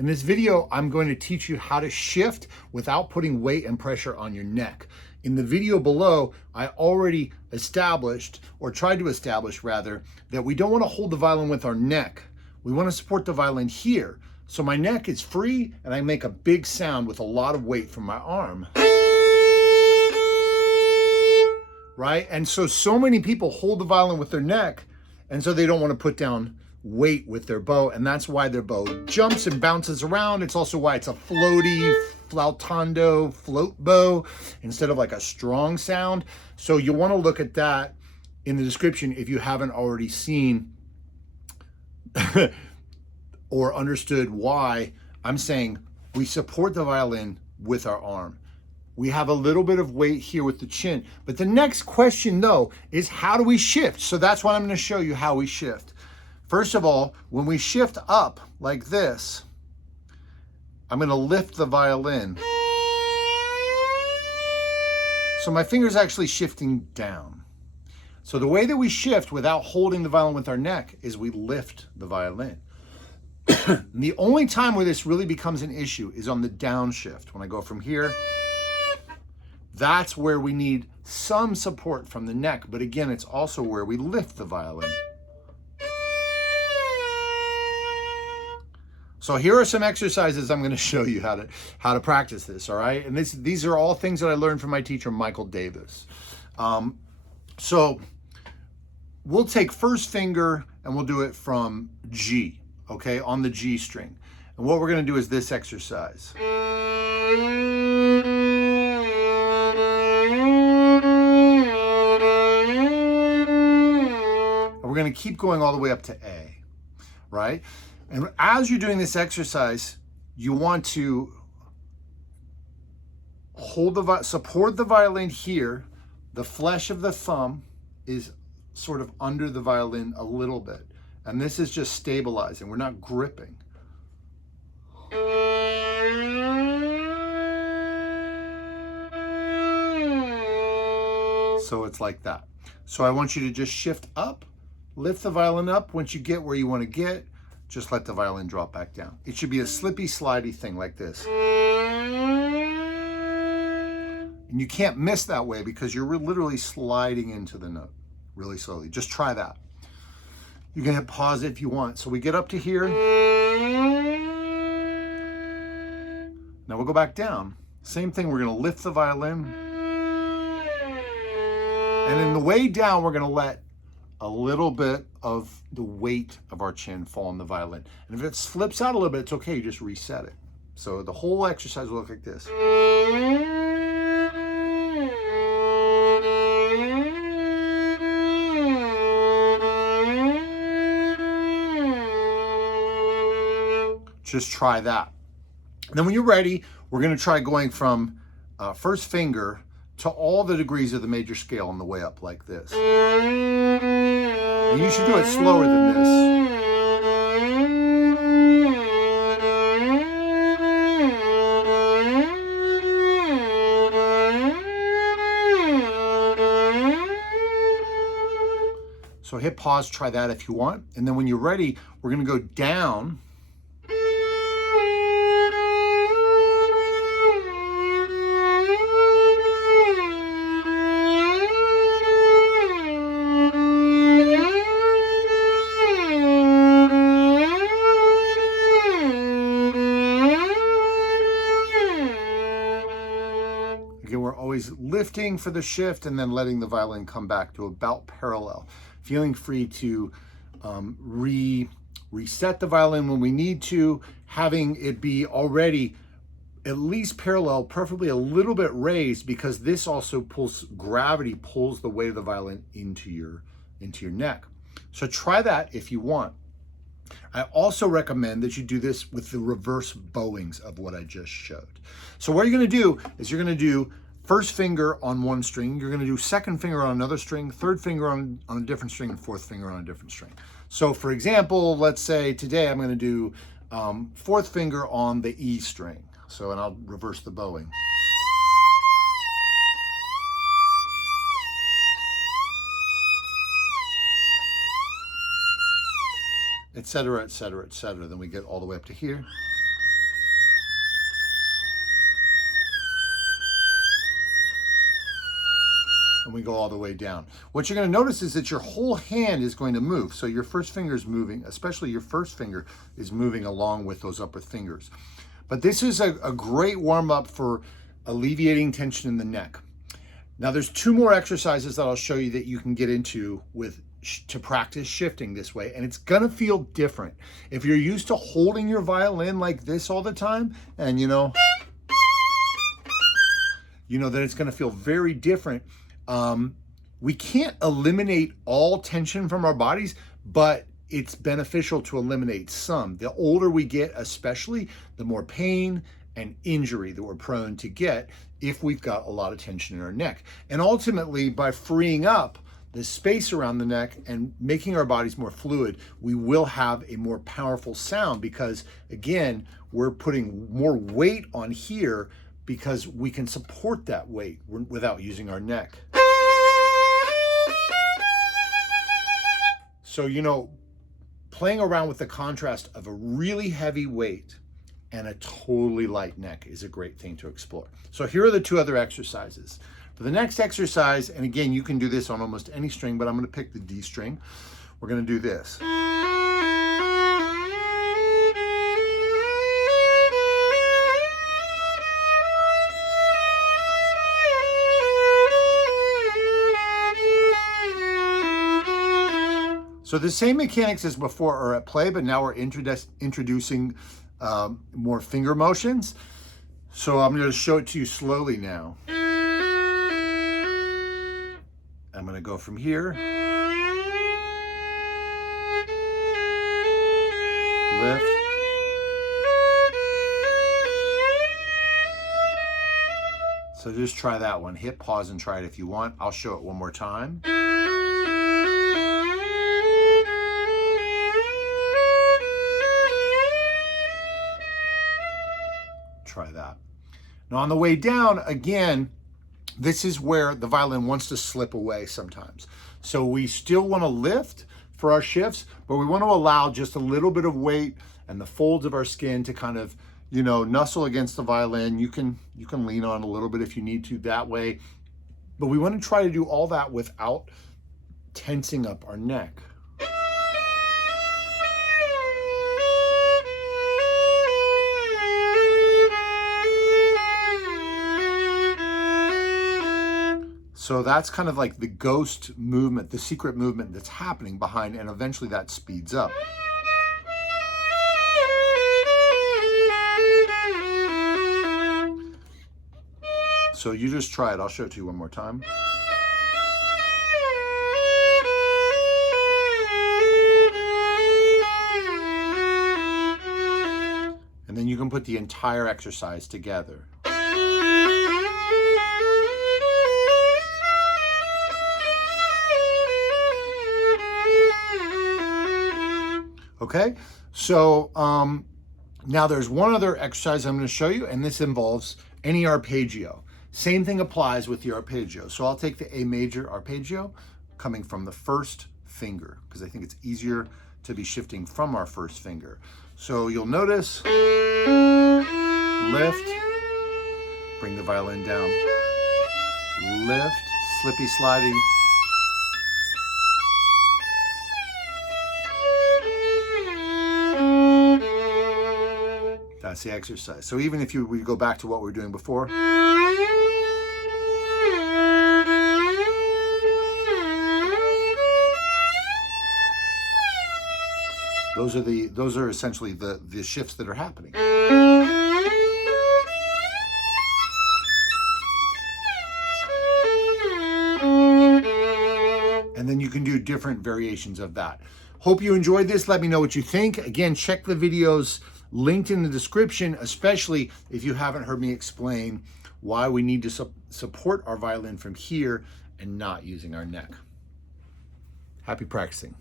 In this video, I'm going to teach you how to shift without putting weight and pressure on your neck. In the video below, I already established, or tried to establish rather, that we don't want to hold the violin with our neck. We want to support the violin here. So my neck is free and I make a big sound with a lot of weight from my arm. Right? And so many people hold the violin with their neck, and so they don't want to put down weight with their bow, and that's why their bow jumps and bounces around. It's also why it's a floaty, flautando, float bow instead of like a strong sound. So you want to look at that in the description if you haven't already seen or understood why I'm saying we support the violin with our arm. We have a little bit of weight here with the chin, but the next question though is how do we shift? So that's what I'm going to show you how we shift. First of all, when we shift up like this, I'm going to lift the violin. So my finger's actually shifting down. So the way that we shift without holding the violin with our neck is we lift the violin. The only time where this really becomes an issue is on the downshift. When I go from here, that's where we need some support from the neck. But again, it's also where we lift the violin. So here are some exercises I'm going to show you how to practice this, all right? And these are all things that I learned from my teacher, Michael Davis. So we'll take first finger and we'll do it from G, okay, on the G string. And what we're going to do is this exercise. And we're going to keep going all the way up to A, right? And as you're doing this exercise, you want to support the violin here. The flesh of the thumb is sort of under the violin a little bit. And this is just stabilizing. We're not gripping. So it's like that. So I want you to just shift up, lift the violin up. Once you get where you want to get, just let the violin drop back down. It should be a slippy, slidey thing like this. And you can't miss that way because you're literally sliding into the note really slowly. Just try that. You can hit pause if you want. So we get up to here. Now we'll go back down. Same thing, we're going to lift the violin. And in the way down, we're going to let a little bit of the weight of our chin fall on the violin. And if it slips out a little bit, it's okay, you just reset it. So the whole exercise will look like this. Just try that. And then when you're ready, we're going to try going from first finger to all the degrees of the major scale on the way up like this. And you should do it slower than this. So hit pause, try that if you want. And then when you're ready, we're going to go down. Again, we're always lifting for the shift and then letting the violin come back to about parallel. Feeling free to reset the violin when we need to, having it be already at least parallel, preferably a little bit raised, because this also gravity pulls the weight of the violin into your neck. So try that if you want. I also recommend that you do this with the reverse bowings of what I just showed. So what you're going to do is you're going to do first finger on one string, you're going to do second finger on another string, third finger on a different string, and fourth finger on a different string. So for example, let's say today I'm going to do fourth finger on the E string. So, and I'll reverse the bowing. etc., etc., etc. Then we get all the way up to here. and we go all the way down. What you're going to notice is that your whole hand is going to move. So your first finger is moving, especially your first finger is moving along with those upper fingers. But this is a great warm-up for alleviating tension in the neck. Now there's 2 more exercises that I'll show you that you can get into to practice shifting this way, and it's gonna feel different. If you're used to holding your violin like this all the time, and you know that it's gonna feel very different. We can't eliminate all tension from our bodies, but it's beneficial to eliminate some. The older we get, especially, the more pain and injury that we're prone to get if we've got a lot of tension in our neck. And ultimately, by freeing up the space around the neck and making our bodies more fluid, we will have a more powerful sound because, again, we're putting more weight on here because we can support that weight without using our neck. So, playing around with the contrast of a really heavy weight and a totally light neck is a great thing to explore. So here are the 2 other exercises. For the next exercise, and again, you can do this on almost any string, but I'm going to pick the D string. We're going to do this. So the same mechanics as before are at play, but now we're introducing more finger motions. So I'm going to show it to you slowly now. I'm going to go from here. Lift. So just try that one. Hit pause and try it if you want. I'll show it one more time. Try that. Now on the way down, again, this is where the violin wants to slip away sometimes. So we still want to lift for our shifts, but we want to allow just a little bit of weight and the folds of our skin to kind of, nuzzle against the violin. You can lean on a little bit if you need to that way, but we want to try to do all that without tensing up our neck. So that's kind of like the ghost movement, the secret movement that's happening behind, and eventually that speeds up. So you just try it. I'll show it to you one more time. And then you can put the entire exercise together. Okay, so now there's one other exercise I'm going to show you, and this involves any arpeggio. Same thing applies with the arpeggio. So I'll take the A major arpeggio coming from the first finger because I think it's easier to be shifting from our first finger. So you'll notice, lift, bring the violin down, lift, slippy slidey, that's the exercise. So even if we go back to what we were doing before, those are essentially the shifts that are happening. And then you can do different variations of that. Hope you enjoyed this. Let me know what you think. Again, check the videos linked in the description, especially if you haven't heard me explain why we need to support our violin from here and not using our neck. Happy practicing.